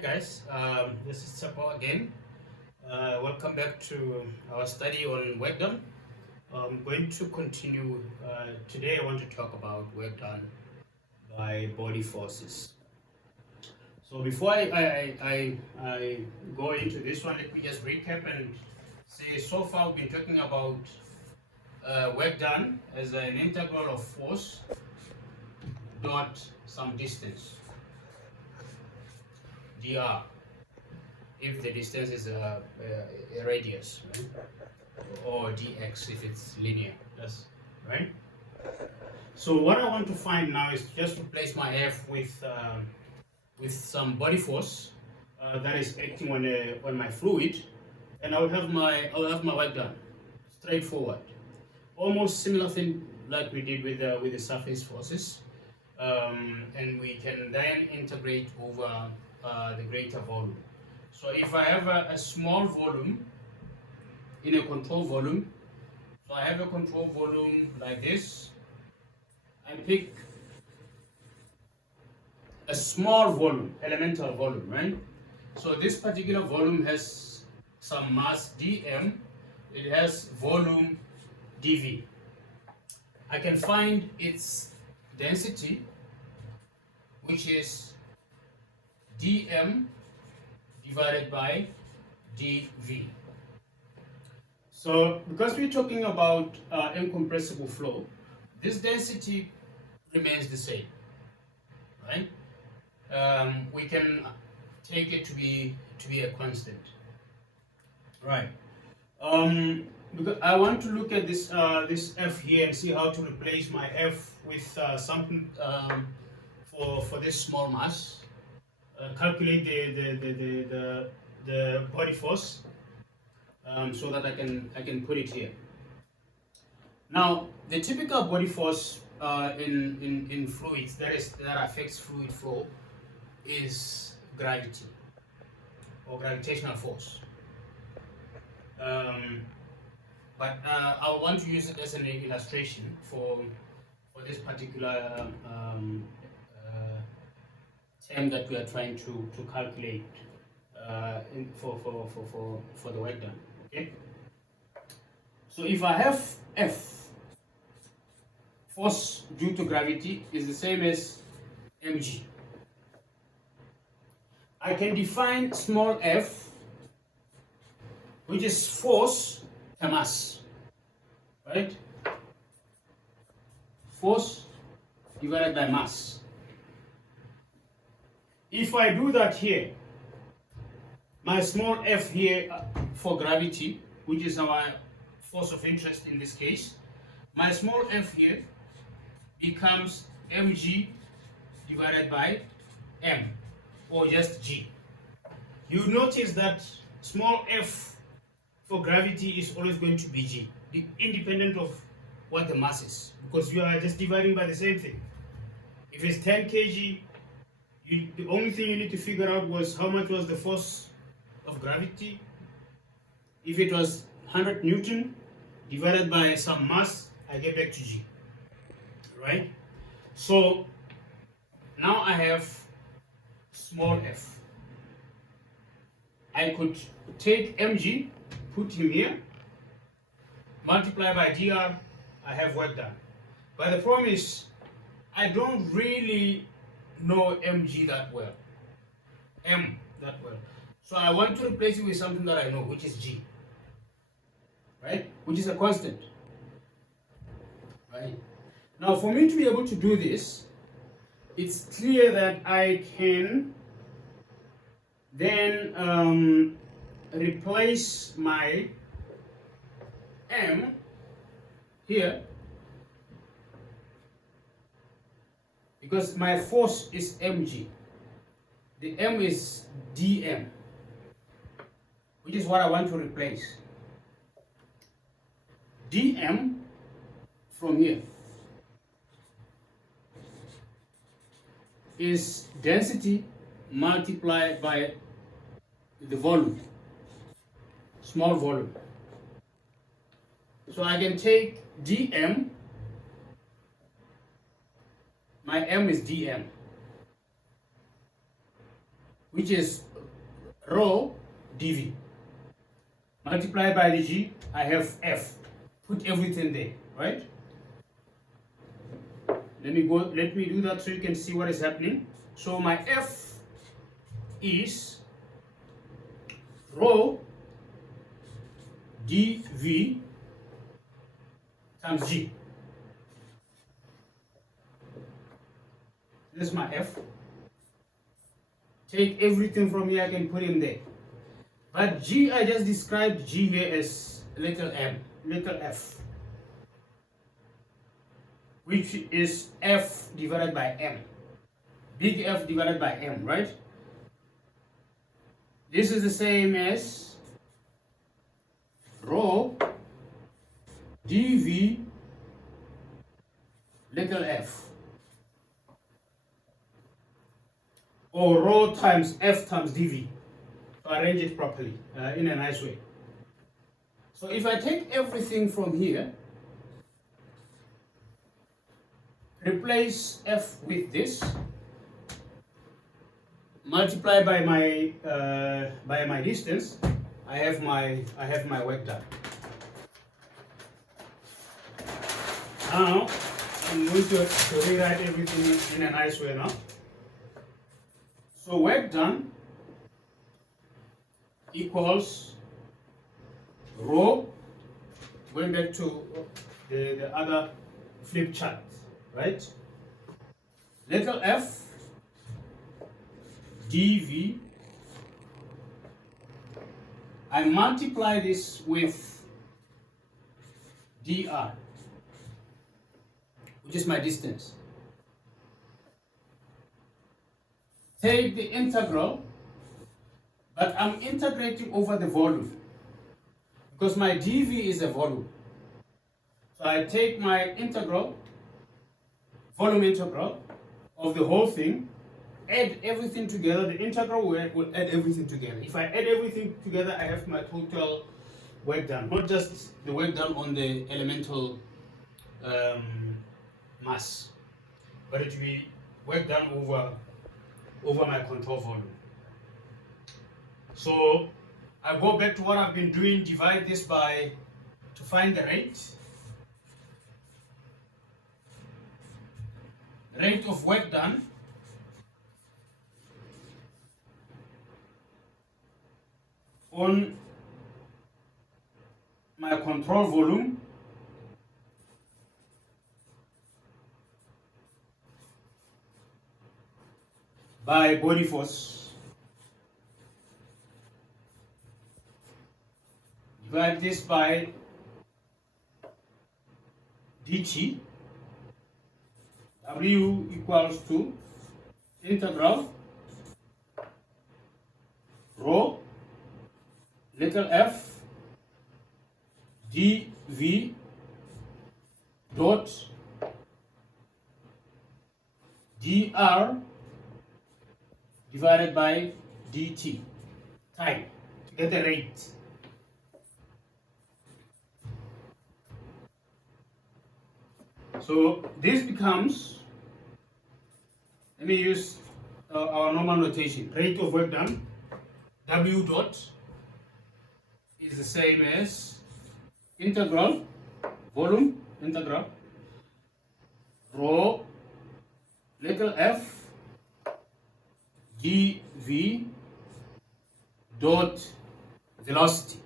guys, this is Sapo again. Welcome back to our study on work done. I'm going to continue. Today I want to talk about work done by body forces. So before I go into this one, let me just recap and say so far we've been talking about work done as an integral of force dot some distance, dr, if the distance is a radius, right? Or dx if it's linear. That's right. So what I want to find now is just replace my f with some body force that is acting on my fluid, and I'll have my work done. Straightforward, almost similar thing like we did with the surface forces, and we can then integrate over the greater volume. So if I have a small volume in a control volume, so I have a control volume like this, I pick a small volume, elemental volume, right? So this particular volume has some mass dm, it has volume dv. I can find its density, which is dm divided by dv. So because we're talking about incompressible flow, this density remains the same, right? We can take it to be a constant, right? Because I want to look at this this f here and see how to replace my f with something for this small mass. Calculate the body force, so that I can put it here. Now, the typical body force in fluids that affects fluid flow is gravity or gravitational force. But I want to use it as an illustration for this particular term that we are trying to calculate for the work done. Okay. So if I have F, force due to gravity is the same as mg. I can define small f, which is force per mass, right? Force divided by mass. If I do that here, my small f here for gravity, which is our force of interest in this case, my small f here becomes mg divided by m, or just g. You notice that small f for gravity is always going to be g, independent of what the mass is, because you are just dividing by the same thing. If it's 10 kg, the only thing you need to figure out was how much was the force of gravity. If it was 100 Newton divided by some mass, I get back to g, right? So now I have small f. I could take mg, put him here, multiply by dr, I have work done. But the problem is, I don't really know mg that well, m that well. So I want to replace it with something that I know, which is g, right? Which is a constant, right? Now, for me to be able to do this, it's clear that I can then replace my m here, because my force is mg, the m is dm, which is what I want to replace. dm from here is density multiplied by the volume, small volume. So I can take dm, my m is dm, which is rho dV. Multiply by the G, I have F. Put everything there, right? Let me do that so you can see what is happening. So my F is rho dV times G. This is my F. Take everything from here, I can put in there. But G, I just described G here as little f, which is F divided by M. Big F divided by M, right? This is the same as rho dV little f, or rho times F times dV. So arrange it properly in a nice way. So if I take everything from here, replace F with this, multiply by my distance, I have my work done. Now I'm going to rewrite everything in a nice way now. So work done equals rho, going back to the other flip chart, right? Little f dV, I multiply this with dr, which is my distance. Take the integral, but I'm integrating over the volume because my dV is a volume. So I take my integral, volume integral of the whole thing, add everything together. The integral will add everything together. If I add everything together, I have my total work done, not just the work done on the elemental mass, but it will be work done over my control volume. So I go back to what I've been doing, divide this by, to find the rate of work done on my control volume by body force. Divide this by dt. W equals to integral rho little f dV dot dr divided by dt, time, to get the rate. So this becomes, let me use our normal notation, rate of work done, W dot is the same as integral, volume, integral, rho little f dV dot velocity.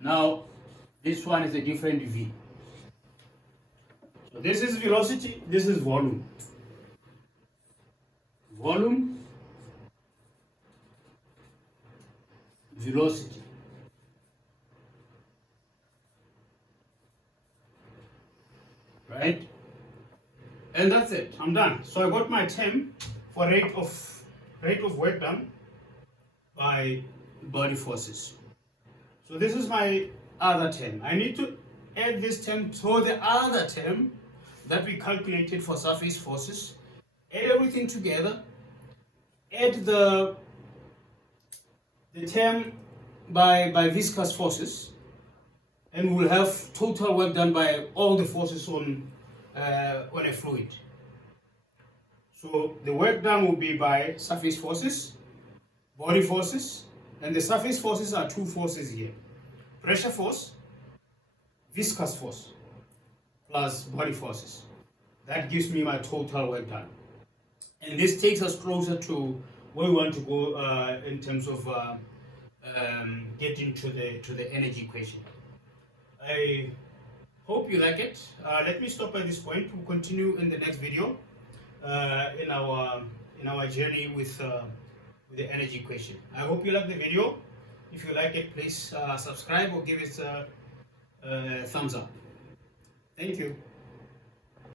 Now this one is a different V. So this is velocity, this is volume. Volume, velocity. Right? And that's it. I'm done. So I got my term for rate of work done by body forces. So this is my other term. I need to add this term to the other term that we calculated for surface forces. Add everything together. Add the term by viscous forces, and we'll have total work done by all the forces on a fluid. So the work done will be by surface forces, body forces, and the surface forces are two forces here: pressure force, viscous force, plus body forces. That gives me my total work done. And this takes us closer to where we want to go in terms of getting to the energy equation. I hope you like it. Let me stop at this point. We'll continue in the next video in our journey with the energy equation. I hope you like the video. If you like it, please subscribe or give it a thumbs up. Thank you.